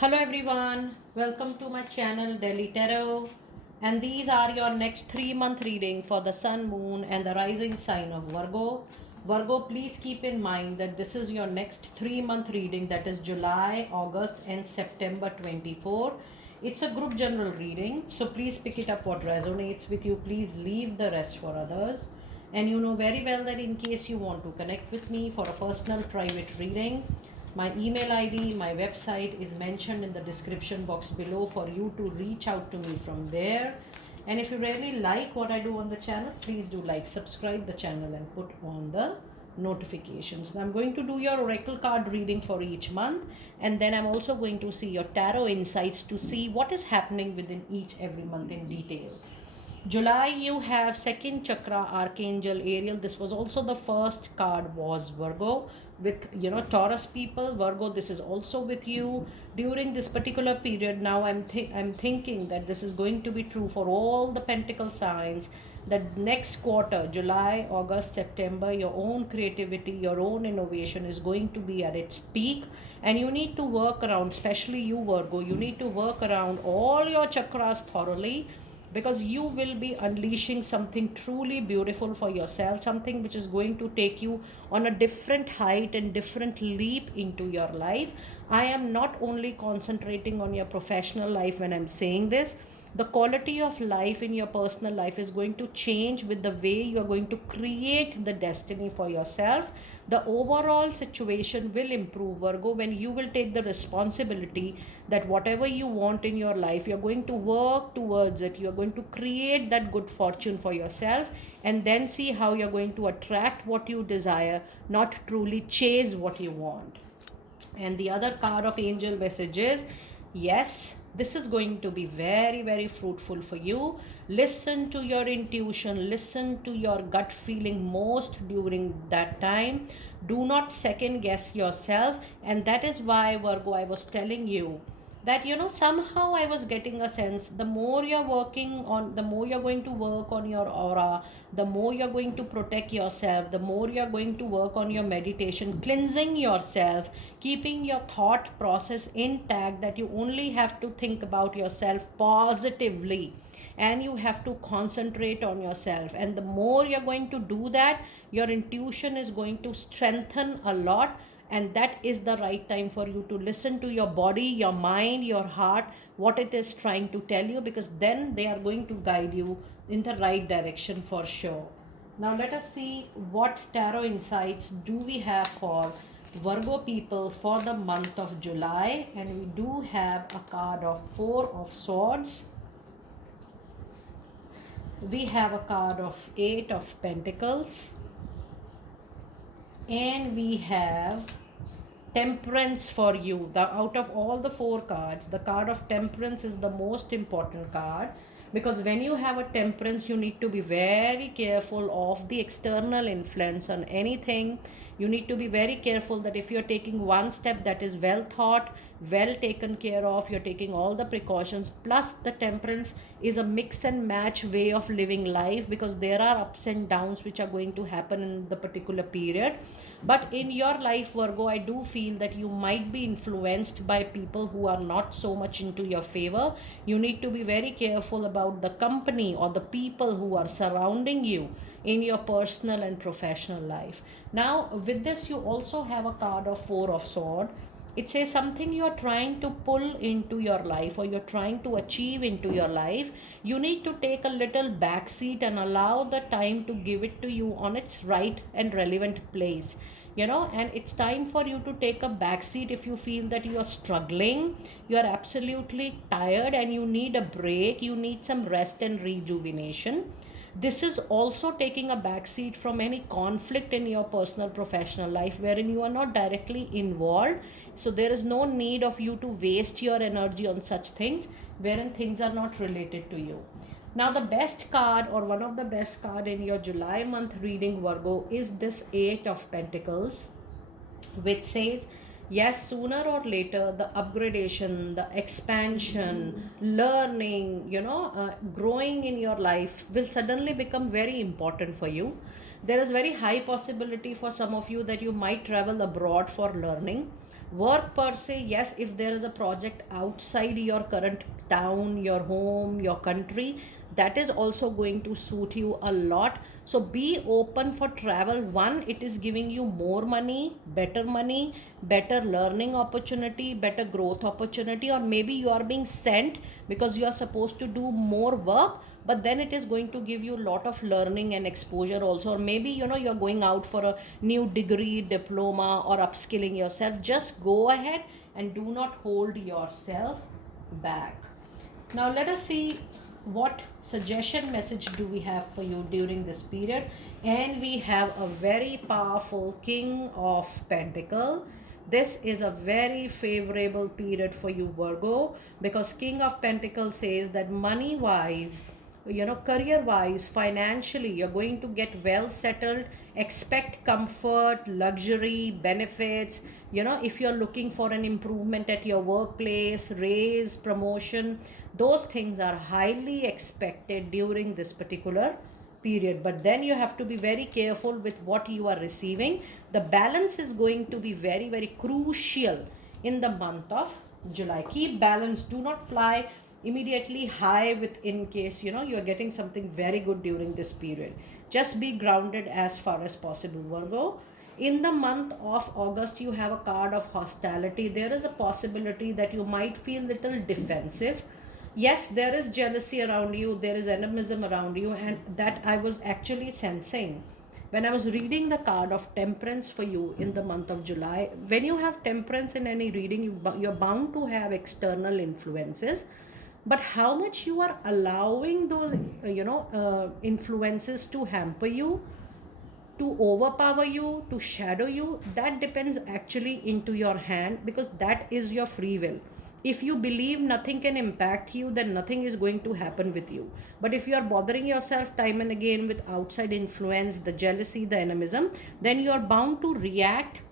Hello everyone, welcome to my channel Delhi Tarot, and these are your next 3 month reading for the Sun, Moon, and the rising sign of Virgo. Virgo, please keep in mind that this is your next 3 month reading, that is July, August, and September 24. It's a group general reading, so please pick it up what resonates with you. Please leave the rest for others. And you know very well that in case you want to connect with me for a personal private reading, my email ID, my website is mentioned in the description box below for you to reach out to me from there. And if you really like what I do on the channel, please do like, subscribe the channel and put on the notifications. Now I'm going to do your oracle card reading for each month, and then I'm also going to see your tarot insights to see what is happening within each every month in detail. July, you have second chakra, Archangel Ariel. This was also the first card was Virgo with, Taurus people. Virgo, this is also with you during this particular period. Now I'm thinking that this is going to be true for all the pentacle signs. That next quarter, July, August, September, your own creativity, your own innovation is going to be at its peak, and you need to work around, especially you Virgo, you need to work around all your chakras thoroughly, because you will be unleashing something truly beautiful for yourself, something which is going to take you on a different height and different leap into your life. I am not only concentrating on your professional life when I'm saying this. The quality of life in your personal life is going to change with the way you are going to create the destiny for yourself. The overall situation will improve, Virgo, when you will take the responsibility that whatever you want in your life, you're going to work towards it. You're going to create that good fortune for yourself, and then see how you're going to attract what you desire, not truly chase what you want. And the other card of angel messages, yes, this is going to be very, very fruitful for you. Listen to your intuition, listen to your gut feeling most during that time. Do not second guess yourself. And that is why, Virgo, I was telling you that, somehow I was getting a sense, the more you're working on, the more you're going to work on your aura, the more you're going to protect yourself, the more you're going to work on your meditation, cleansing yourself, keeping your thought process intact, that you only have to think about yourself positively and you have to concentrate on yourself. And the more you're going to do that, your intuition is going to strengthen a lot. And that is the right time for you to listen to your body, your mind, your heart, what it is trying to tell you, because then they are going to guide you in the right direction for sure. Now let us see what tarot insights do we have for Virgo people for the month of July. And we do have a card of Four of Swords. We have a card of Eight of Pentacles. And we have Temperance for you. Out of all the four cards, the card of Temperance is the most important card, because when you have a Temperance, you need to be very careful of the external influence on anything. You need to be very careful that if you're taking one step, that is well thought, well taken care of, you're taking all the precautions. Plus the Temperance is a mix and match way of living life, because there are ups and downs which are going to happen in the particular period. But in your life, Virgo, I do feel that you might be influenced by people who are not so much into your favor. You need to be very careful about the company or the people who are surrounding you in your personal and professional life. Now with this, you also have a card of Four of Sword. It says something you are trying to pull into your life or you're trying to achieve into your life. You need to take a little back seat and allow the time to give it to you on its right and relevant place. And it's time for you to take a back seat if you feel that you are struggling, you are absolutely tired, and you need a break, you need some rest and rejuvenation. This is also taking a backseat from any conflict in your personal professional life wherein you are not directly involved. So there is no need of you to waste your energy on such things wherein things are not related to you. Now the best card, or one of the best card in your July month reading, Virgo, is this Eight of Pentacles, which says yes, sooner or later the upgradation, the expansion, learning, growing in your life will suddenly become very important for you. There is very high possibility for some of you that you might travel abroad for learning. Work per se, yes, if there is a project outside your current town, your home, your country, that is also going to suit you a lot. So be open for travel. One, it is giving you more money, better learning opportunity, better growth opportunity, or maybe you are being sent because you are supposed to do more work, but then it is going to give you a lot of learning and exposure also. Or maybe you're going out for a new degree, diploma, or upskilling yourself. Just go ahead and do not hold yourself back. Now let us see what suggestion message do we have for you during this period. And we have a very powerful King of Pentacle. This is a very favorable period for you, Virgo, because King of Pentacle says that money wise, career wise, financially, you're going to get well settled. Expect comfort, luxury, benefits. If you're looking for an improvement at your workplace, raise, promotion, those things are highly expected during this particular period. But then you have to be very careful with what you are receiving. The balance is going to be very, very crucial in the month of July. Keep balance. Do not fly immediately high with, in case you're getting something very good during this period. Just be grounded as far as possible, Virgo. In the month of August, you have a card of hostility. There is a possibility that you might feel little defensive. Yes, there is jealousy around you, there is animism around you, and that I was actually sensing when I was reading the card of temperance for you in the month of July. When you have temperance in any reading, you're bound to have external influences, but how much you are allowing those influences to hamper you, to overpower you, to shadow you, that depends actually into your hand, because that is your free will. If you believe nothing can impact you, then nothing is going to happen with you. But if you are bothering yourself time and again with outside influence, the jealousy, the animism, then you are bound to react,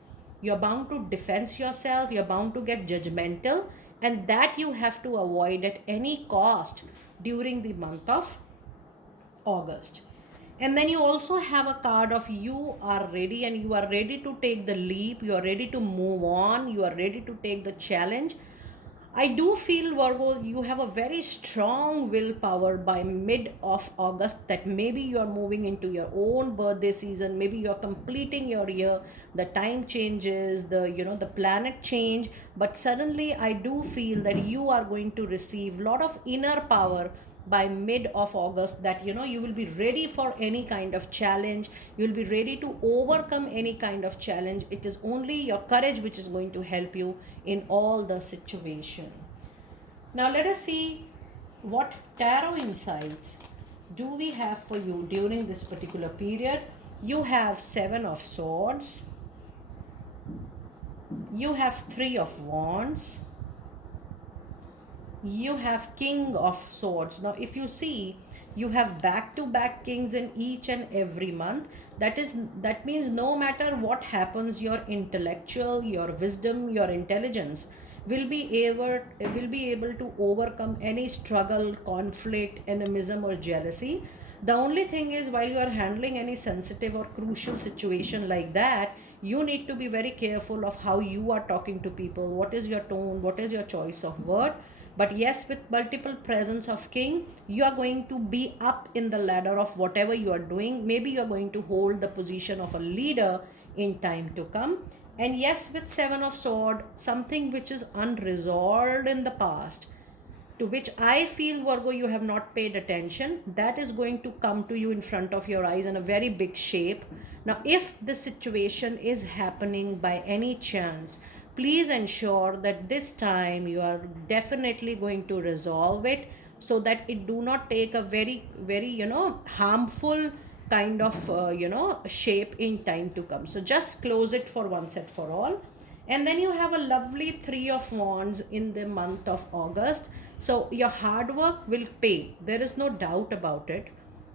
you're bound to defense yourself, you're bound to get judgmental, and that you have to avoid at any cost during the month of August. And then you also have a card of you are ready, and you are ready to take the leap, you are ready to move on, you are ready to take the challenge. I do feel, Virgo, you have a very strong willpower by mid of August, that maybe you are moving into your own birthday season, maybe you are completing your year, the time changes, the planet change, but suddenly I do feel that you are going to receive a lot of inner power by mid of August, that you will be ready for any kind of challenge, you will be ready to overcome any kind of challenge. It is only your courage which is going to help you in all the situation. Now let us see what tarot insights do we have for you during this particular period. You have 7 of swords, you have 3 of wands, you have king of swords. Now if you see, you have back to back kings in each and every month. That means no matter what happens, your intellectual, your wisdom, your intelligence will be able to overcome any struggle, conflict, animism, or jealousy. The only thing is, while you are handling any sensitive or crucial situation like that, you need to be very careful of how you are talking to people. What is your tone, what is your choice of word? But yes, with multiple presence of king, you are going to be up in the ladder of whatever you are doing. Maybe you are going to hold the position of a leader in time to come. And yes, with 7 of sword, something which is unresolved in the past, to which I feel, Virgo, you have not paid attention, that is going to come to you in front of your eyes in a very big shape. Now, if the situation is happening by any chance, please ensure that this time you are definitely going to resolve it, so that it do not take a very, very, harmful kind of, shape in time to come. So just close it for once and for all. And then you have a lovely 3 of wands in the month of August. So your hard work will pay, there is no doubt about it.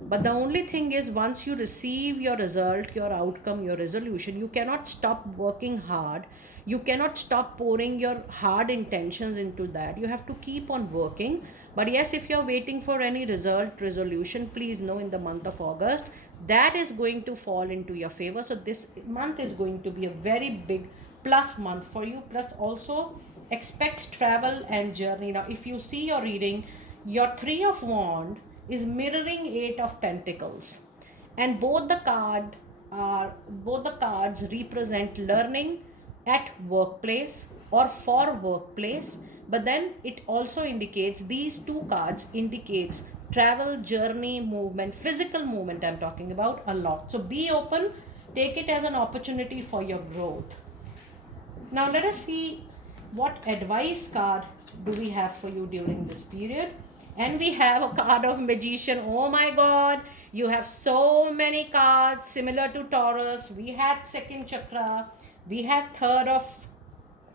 But the only thing is, once you receive your result, your outcome, your resolution, you cannot stop working hard, you cannot stop pouring your hard intentions into that, you have to keep on working. But yes, if you're waiting for any result, resolution, please know in the month of August that is going to fall into your favor. So this month is going to be a very big plus month for you, plus also expect travel and journey. Now if you see your reading, your three of wand is mirroring eight of pentacles, and both the cards represent learning at workplace or for workplace. But then it also indicates, these two cards indicates travel, journey, movement, physical movement I'm talking about a lot. So be open, take it as an opportunity for your growth. Now let us see what advice card do we have for you during this period. And we have a card of magician. Oh my god, you have so many cards similar to Taurus. We had second chakra, we had third of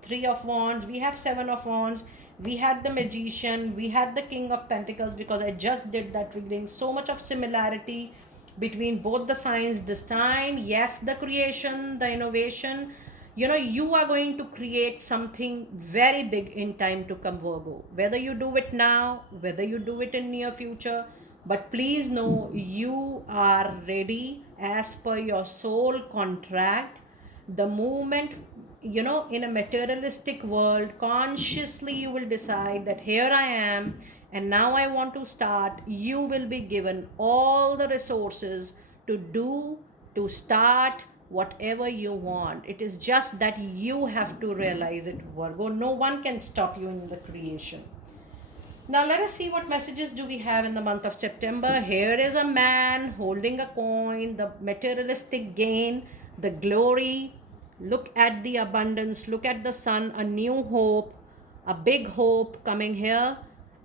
three of wands, we have seven of wands, we had the magician, we had the king of pentacles, because I just did that reading. So much of similarity between both the signs this time. Yes, the creation, the innovation, you know, you are going to create something very big in time to come, Virgo, whether you do it now, whether you do it in near future. But please know, you are ready as per your soul contract. The moment, you know, in a materialistic world, consciously you will decide that here I am and now I want to start, you will be given all the resources to do, to start whatever you want. It is just that you have to realize it, Virgo. No one can stop you in the creation. Now let us see what messages do we have in the month of September. Here is a man holding a coin, the materialistic gain, the glory. Look at the abundance, look at the sun, a new hope, a big hope coming here.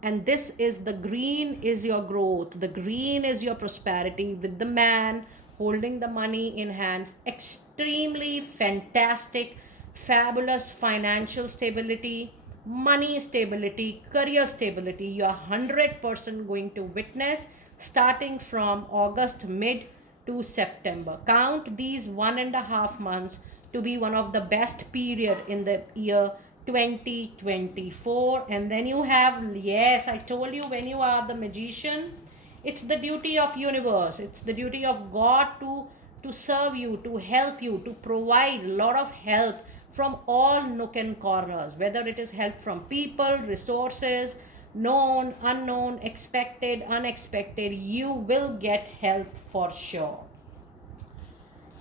And this is the green is your growth, the green is your prosperity, with the man holding the money in hand. Extremely fantastic, fabulous financial stability, money stability, career stability. You are 100% going to witness starting from August mid to September. Count these 1.5 months to be one of the best period in the year 2024. And then you have, yes, I told you, when you are the magician, it's the duty of universe, it's the duty of God to serve you, to help you, to provide a lot of help from all nook and corners, whether it is help from people, resources, known, unknown, expected, unexpected. You will get help for sure.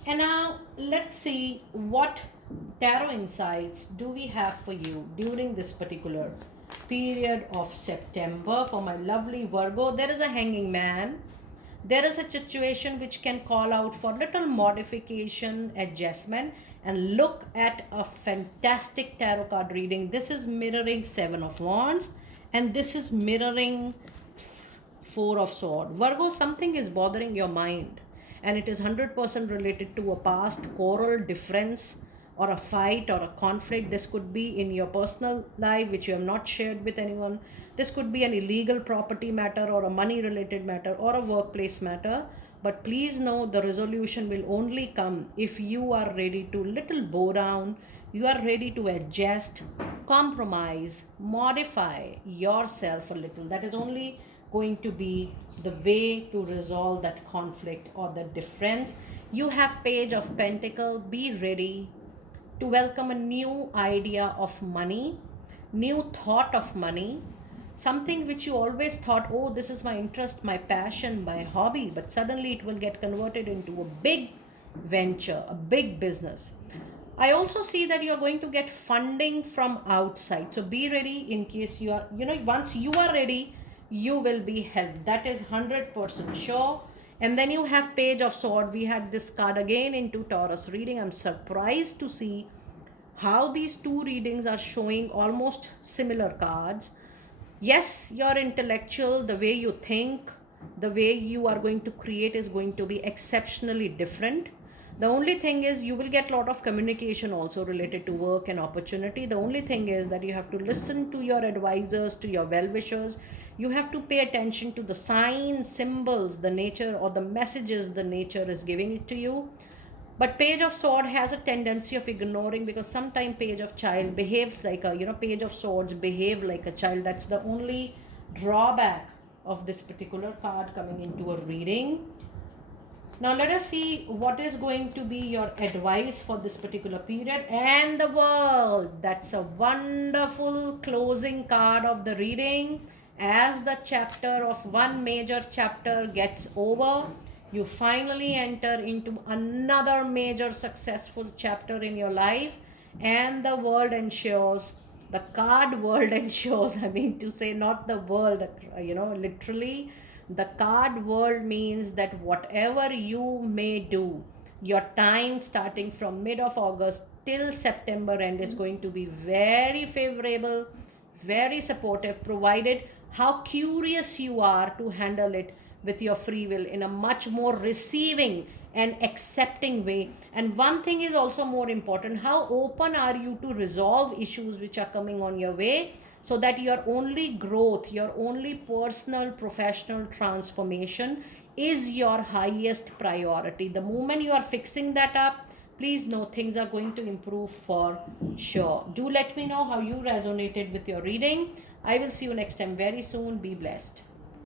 And now let's see what tarot insights do we have for you during this particular period of September for my lovely Virgo. There is a hanging man. There is a situation which can call out for little modification, adjustment. And look at a fantastic tarot card reading. This is mirroring Seven of Wands and this is mirroring Four of Swords. Virgo, something is bothering your mind and it is 100% related to a past quarrel, difference, or a fight or a conflict. This could be in your personal life which you have not shared with anyone. This could be an illegal property matter or a money related matter or a workplace matter. But please know, the resolution will only come if you are ready to little bow down, you are ready to adjust, compromise, modify yourself a little. That is only going to be the way to resolve that conflict or the difference. You have Page of Pentacle. Be ready to welcome a new idea of money, new thought of money, something which you always thought, oh, this is my interest, my passion, my hobby, but suddenly it will get converted into a big venture, a big business. I also see that you are going to get funding from outside. So be ready in case you are, once you are ready, you will be helped. That is 100% sure. And then you have Page of Sword. We had this card again into Taurus reading. I'm surprised to see how these two readings are showing almost similar cards. Yes, your intellectual, the way you think, the way you are going to create is going to be exceptionally different. The only thing is you will get a lot of communication also related to work and opportunity. The only thing is that you have to listen to your advisors, to your well-wishers. You have to pay attention to the signs, symbols, the nature or the messages the nature is giving it to you. But Page of Sword has a tendency of ignoring, because sometimes Page of Child behaves like a, Page of Swords behave like a child. That's the only drawback of this particular card coming into a reading. Now let us see what is going to be your advice for this particular period and the world. That's a wonderful closing card of the reading. As the chapter of one major chapter gets over, you finally enter into another major successful chapter in your life, and the world ensures, the card world ensures, I mean to say, not the world, literally the card world means that whatever you may do, your time starting from mid of August till September end is going to be very favorable, very supportive, provided how curious you are to handle it with your free will in a much more receiving and accepting way. And one thing is also more important: how open are you to resolve issues which are coming on your way, so that your only growth, your only personal professional transformation is your highest priority. The moment you are fixing that up, please know things are going to improve for sure. Do let me know how you resonated with your reading. I will see you next time very soon. Be blessed.